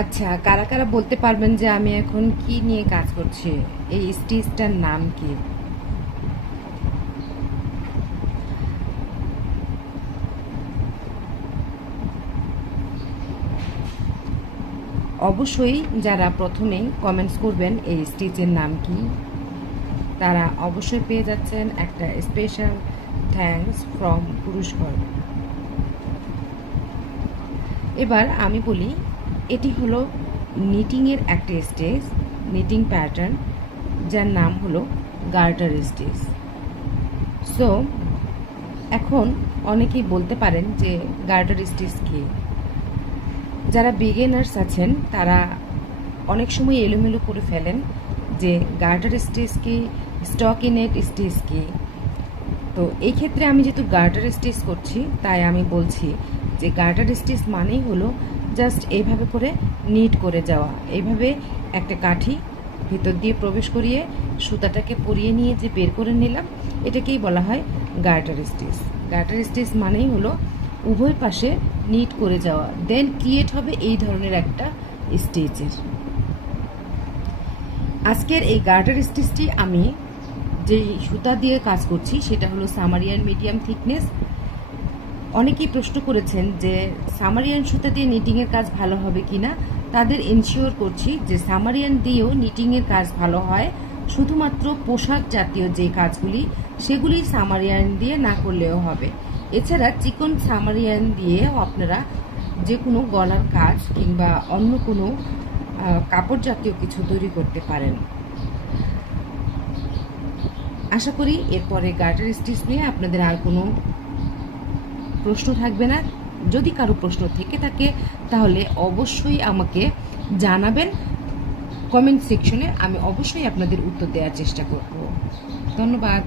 আচ্ছা কারা কারা বলতে পারবেন যে আমি এখন কি নিয়ে কাজ করছি? এই স্টিচটার নাম কি? অবশ্যই যারা প্রথমেই কমেন্টস করবেন এই স্টিচের নাম কি, তারা অবশ্যই পেয়ে যাচ্ছেন একটা স্পেশাল থ্যাঙ্কস ফ্রম পুরস্কার। এবার আমি বলি এটি হলো নিটিংয়ের একটা স্টেজ নিটিং প্যাটার্ন যার নাম হলো গার্টার স্টেজ। সো এখন অনেকেই বলতে পারেন যে গার্টার স্টেজ কি? যারা বিগিনার্স আছেন, তারা অনেক সময় এলোমেলো করে ফেলেন যে গার্টার স্টেজ কি স্টক ইনেট স্টেজ কি। তো এই ক্ষেত্রে আমি যেহেতু গার্টার স্টিচ করছি, তাই আমি বলছি যে গার্টার স্টিচ মানেই হলো জাস্ট এইভাবে করে নিট করে যাওয়া। এইভাবে একটা কাঠি ভিতর দিয়ে প্রবেশ করিয়ে সুতাটাকে পরিয়ে নিয়ে যে বের করে নিলাম, এটাকেই বলা হয় গার্টার স্টিচ গার্টার স্টিচ মানেই হলো উভয় পাশে নিট করে যাওয়া। দেন ক্রিয়েট হবে এই ধরনের একটা স্টিচের আজকের এই গার্টার স্টিচটি আমি যে সুতা দিয়ে কাজ করছি, সেটা হলো সামারিয়ান মিডিয়াম থিকনেস অনেকেই প্রশ্ন করেছেন যে সামারিয়ান সুতা দিয়ে নিটিংয়ের কাজ ভালো হবে কিনা। তাদের এনশিওর করছি যে সামারিয়ান দিয়েও নিটিংয়ের কাজ ভালো হয়। শুধুমাত্র পোশাক জাতীয় যে কাজগুলি, সেগুলি সামারিয়ান দিয়ে না করলেও হবে। এছাড়া চিকন সামারিয়ান দিয়েও আপনারা যে কোনো গলার কাজ কিংবা অন্য কোনো কাপড় জাতীয় কিছু তৈরি করতে পারেন। আশা করি এরপরে গার্টার স্টিচ নিয়ে আপনাদের আর কোনো প্রশ্ন থাকবে না। যদি কারও প্রশ্ন থেকে থাকে, তাহলে অবশ্যই আমাকে জানাবেন। কমেন্ট সেকশনে আমি অবশ্যই আপনাদের উত্তর দেওয়ার চেষ্টা করব। ধন্যবাদ।